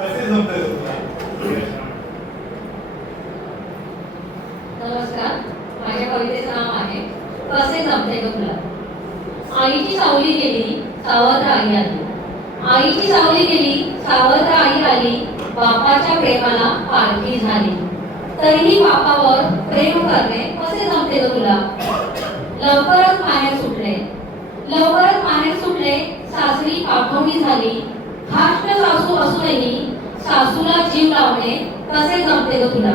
कसे जमते तुला? नमस्कार, माझ्या कवितेचं नाव आहे कसे जमते ग तुला. आईची सावली गेली सावत्र आई आली, आईची सावली गेली सावत्र आई आली, बापाच्या प्रेमाला पारखी झाली. तरीही बापावर प्रेम करणे कसे जमते ग तुला. लवकरच माहेर सुटले, लवकरच माहेर सुटले, सासरी पाठवणी झाली. धाष्ट सासू असूनही सासूला जीव लावणे कसे जमते ग तुला.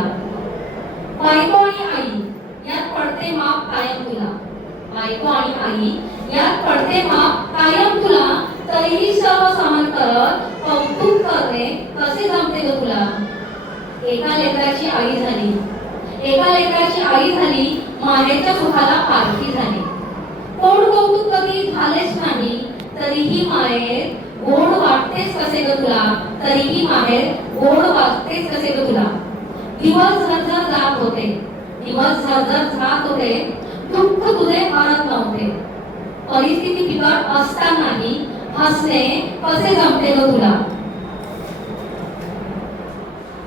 बायको आणि आई यात पडते माप कायम तुला, बायको आणि आई यात पडते माप कायम तुला. तरीही सर्व सहन करत कौतुक करणे कसे जमते ग तुला. एका लेकराची आई झाली, एका लेकराची आई झाली, माहेरच्या सुखाला पारखी झाली. कोण कौतुक कधी झालेच नाही, तरीही माहेर गोड वाटतेच कसे ग तुला, तरीही माहेर गोड वाटतेच कसे ग तुला. दिवस झरझर जात होते, दिवस झरझर जात होते, दुःख तुझे हरत नव्हते. परिस्थिती बिकट असतानाही हसणे कसे जमते ग तुला.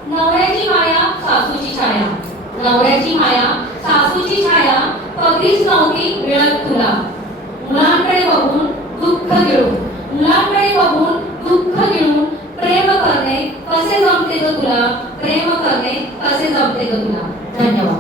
नवऱ्याची माया सासूची छाया, नवऱ्याची माया सासूची छाया कधीच नव्हती मिळत तुला. मुलांकडे बघून दुःख गिळून, मुलांकडे बघून दुःख गिळून प्रेम करणे कसे जमते ग तुला, प्रेम करणे कसे जमते ग तुला. धन्यवाद.